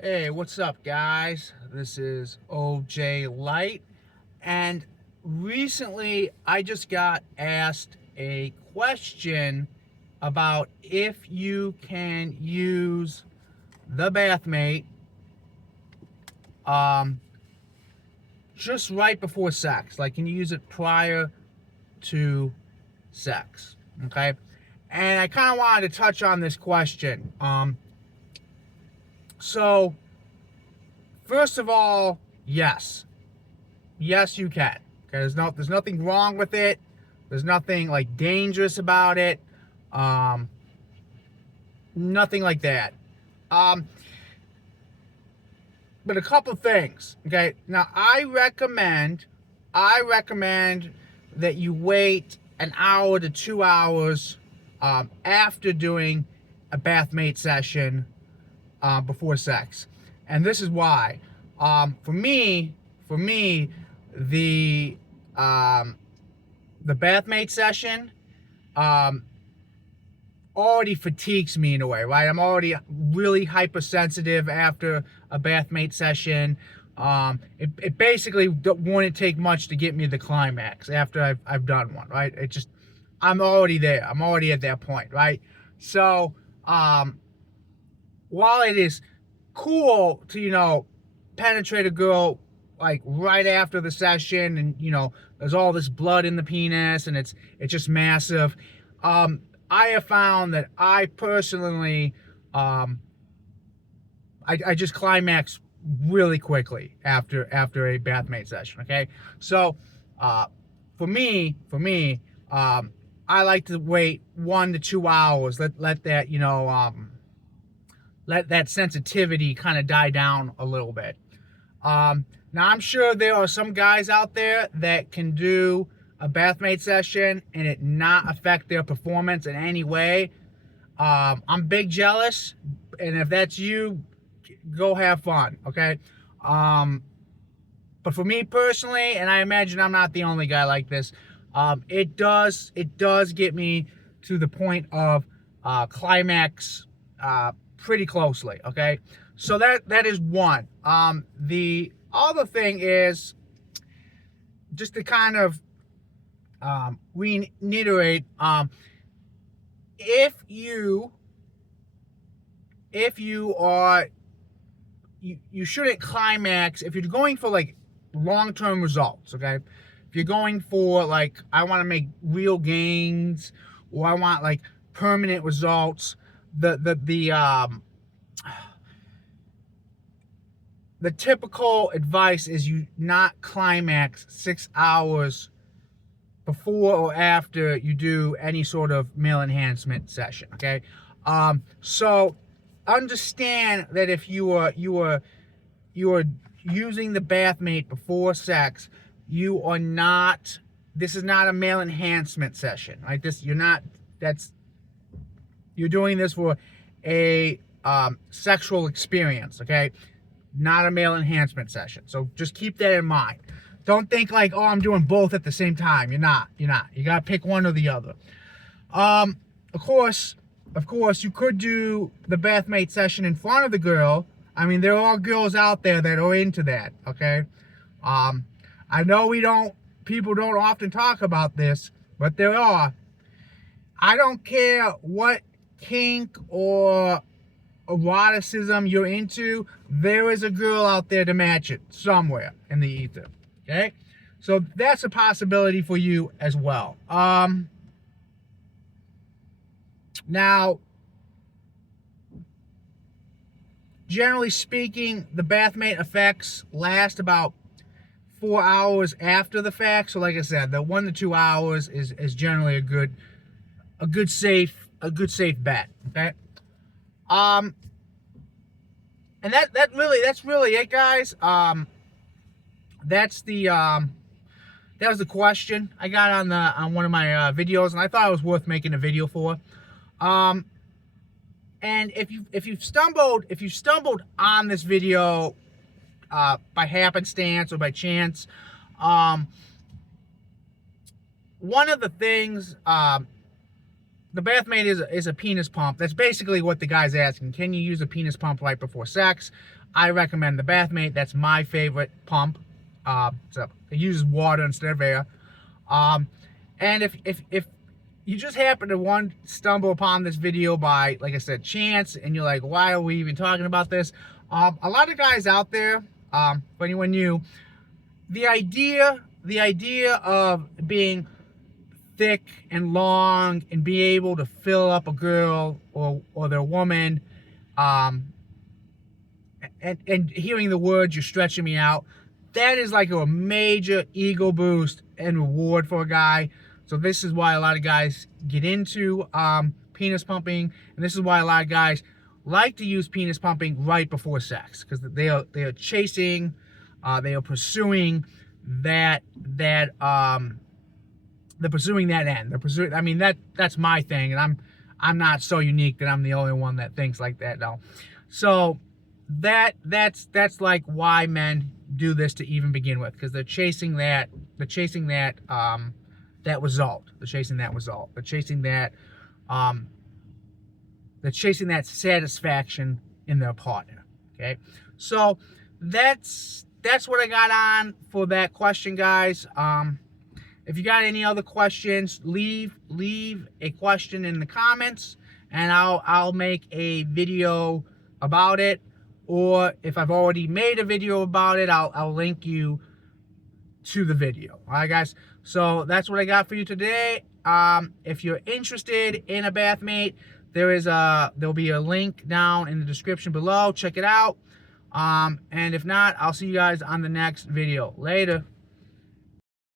Hey, what's up, guys? This is OJ Light, and recently I just got asked a question about if you can use the Bathmate um, just right before sex. Like, can you use it prior to sex? Okay, and I kind of wanted to touch on this question. So first of all, yes, you can. Okay, there's nothing wrong with it. There's nothing like dangerous about it. Um, Nothing like that. Um, but a couple things. Okay, now I recommend that you wait an hour to 2 hours after doing a bathmate session before sex, and this is why. For me, the um, the bathmate session um, already fatigues me in a way, right? I'm already really hypersensitive after a bathmate session. It basically wouldn't take much to get me to the climax after I've done one, right? It just, I'm already there. I'm already at that point, right? So, while it is cool to, penetrate a girl like right after the session, and there's all this blood in the penis and it's just massive. I have found that I personally, I just climax really quickly after a bathmate session. Okay, so uh, for me, I like to wait 1 to 2 hours. Let that let that sensitivity kind of die down a little bit. Now, I'm sure there are some guys out there that can do a bathmate session and it not affect their performance in any way. I'm big jealous, and if that's you, go have fun, okay? Um, but for me personally, and I imagine I'm not the only guy like this, it does get me to the point of climax pretty closely. Okay, so that is one. The other thing is just to kind of reiterate. If you if you are you shouldn't climax if you're going for like long-term results. Okay, if you're going for like, I want to make real gains, or I want like permanent results, the typical advice is you not climax 6 hours before or after you do any sort of male enhancement session. Okay, so understand that if you are using the bathmate before sex, you are not. This is not a male enhancement session, right? This you're not. That's You're doing this for a sexual experience, okay? Not a male enhancement session. So just keep that in mind. Don't think like, oh, I'm doing both at the same time. You're not. You're not. You gotta pick one or the other. Um, of course, you could do the bathmate session in front of the girl. I mean, there are girls out there that are into that. Okay. Um, I know people don't often talk about this, but there are. I don't care what kink or eroticism you're into, there is a girl out there to match it somewhere in the ether. Okay, so that's a possibility for you as well. Now, generally speaking, the bathmate effects last about 4 hours after the fact. So like I said, the 1 to 2 hours is generally a good safe bet. Okay. Um, and that's really it, guys. That's the that was the question I got on one of my videos, and I thought it was worth making a video for. Um, and if you stumbled on this video by happenstance or by chance, um, one of the things the Bathmate is a penis pump. That's basically what the guy's asking. Can you use a penis pump right before sex? I recommend the Bathmate. That's my favorite pump. So it uses water instead of air. And if you just happen to stumble upon this video by, like I said, chance, and you're like, why are we even talking about this? A lot of guys out there, for anyone new, the idea of being thick and long and be able to fill up a girl or their woman, and hearing the words, "you're stretching me out," that is like a major ego boost and reward for a guy. So this is why a lot of guys get into penis pumping, and this is why a lot of guys like to use penis pumping right before sex, because they are chasing, they are pursuing that they're pursuing that end. They're pursuing. I mean, that's my thing, and I'm not so unique that I'm the only one that thinks like that. No, so that's like why men do this to even begin with, because they're chasing that that result. They're chasing that result. They're chasing that satisfaction in their partner. Okay, so that's what I got on for that question, guys. If you got any other questions, leave a question in the comments, and I'll make a video about it. Or if I've already made a video about it, I'll link you to the video. All right, guys. So that's what I got for you today. If you're interested in a Bathmate, there'll be a link down in the description below. Check it out. And if not, I'll see you guys on the next video. Later.